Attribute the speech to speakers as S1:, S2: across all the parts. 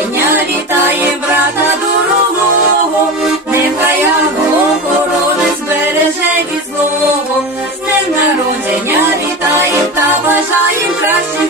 S1: Оленя вітає брата дорогого, нехай охорони збереже від злого, з днем народження вітає та бажає кращих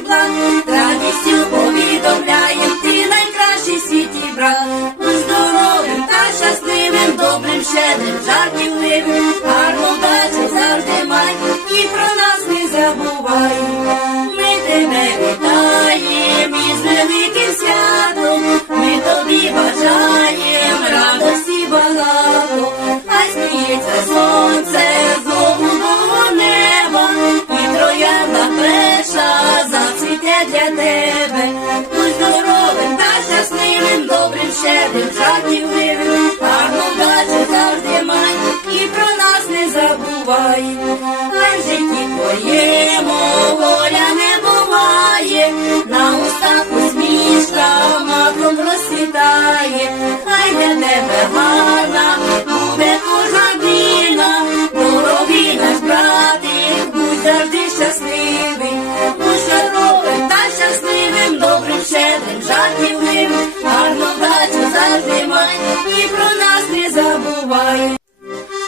S1: для тебе, будь здоровим та щасливим, добрим, щедрим, жартівливим, гарну вдачу завжди май і про нас не забувай. Хай в житті твоєму воля не буває, на устах усмішка маком розсвітає, хай для тебе гарно. і про нас не забуває,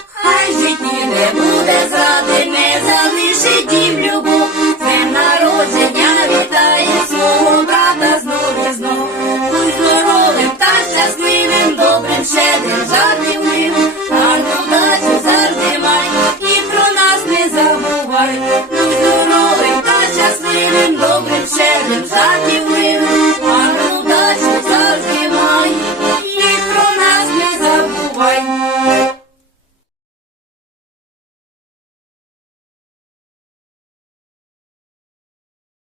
S1: хай житті не буде зради, не залишить дім любов, це народження вітає свого брата знов і знов. Будь здоровим та щасливим, добрим, щедрим, жартівним, гарну дачу завжди май і про нас не забувай.